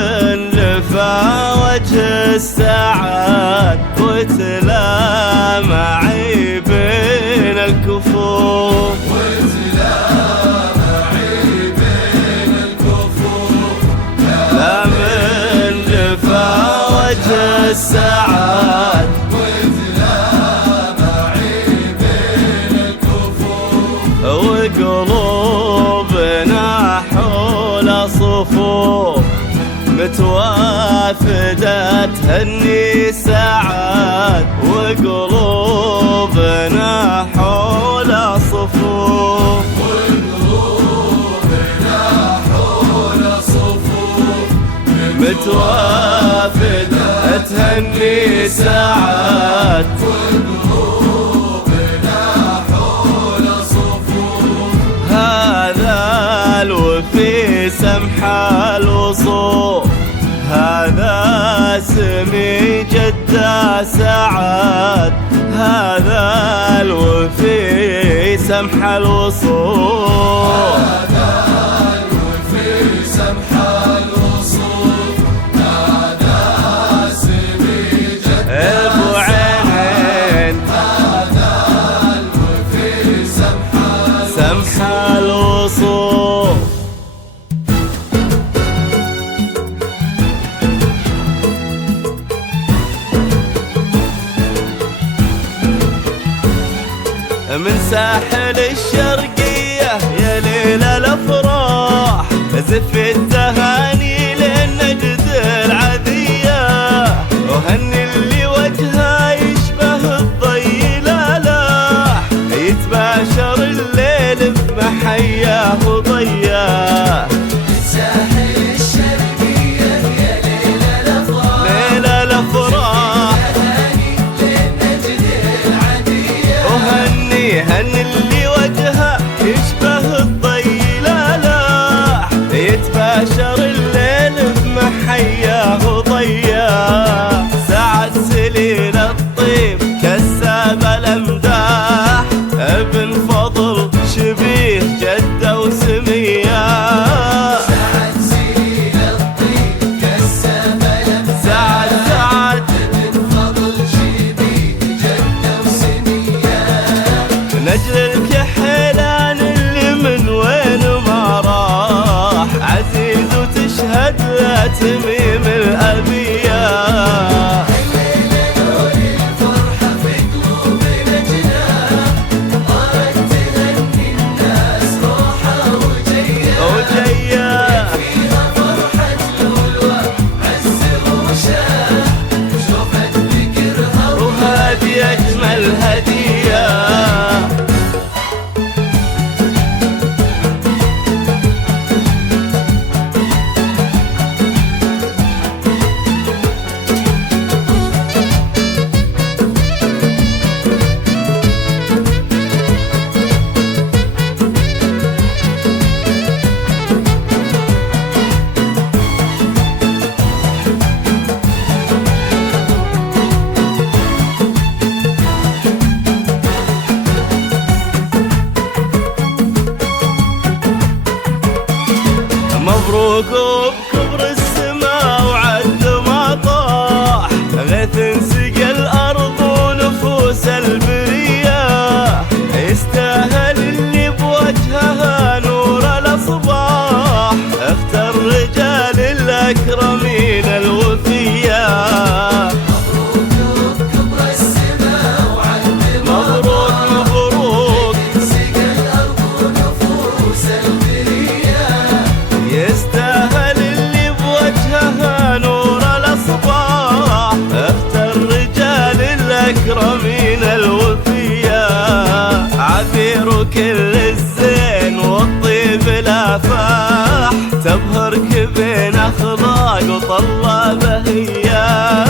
من لفى وجه السعاد وتلامع بين الكفوف لا من لفى وجه السعاد وقلوبنا حول صفوف متوافدة تهني سعاد وقلوبنا حول صفوف متوافدة تهني سعاد الوفي سمح الوصول هذا سمي جدة سعاد هذا الوفي سمح الوصول هذا الوفي سمح الوصول هذا سمي جدة ابو عينين هذا الوفي سمح الوصول من ساحل الشرقية يا ليل الأفراح زف التهاني للنجد العذية وهني اللي وجهه يشبه الضي لالاح يتباشر الليل بمحياه وضياه ساحل الشرقية يا ليل الأفراح ليل الأفراح هني اللي وجهه يشبه الضي لالاح يتباشر الليل بمحياه وضياه سعد سليل الطيب كساب الامداح ابن فضل شبيه جده وسمياه سعد سليل الطيب كساب الامداح سعد ابن فضل شبيه جده وسمياه نجل الكحيلان اللي من وين ما راح عزيز وتشهد له تميم الأبياء الليلة لون الفرحة في قلوبنا جناح طارت تغني الناس روحة وجياه فيها فرحة لولوة عز وشاح شوفت ذكرها وهذه أجمل هدية مبروك بكبر السماء وعد ما طاح غيث سقى الأرض ونفوس البرية يستاهل اللي بوجهها نور الأصباح اختار رجال الأكرمين الوفياء مبروك بكبر السماء وعد ما مبروك سقى الأرض ونفوس البرية يستاهل اللي بوجهها نور الأصباح اختار رجال الأكرمين الوفياء عبير كل الزين والطيب الافاح تبهرك بين اخلاق وطلابه اياه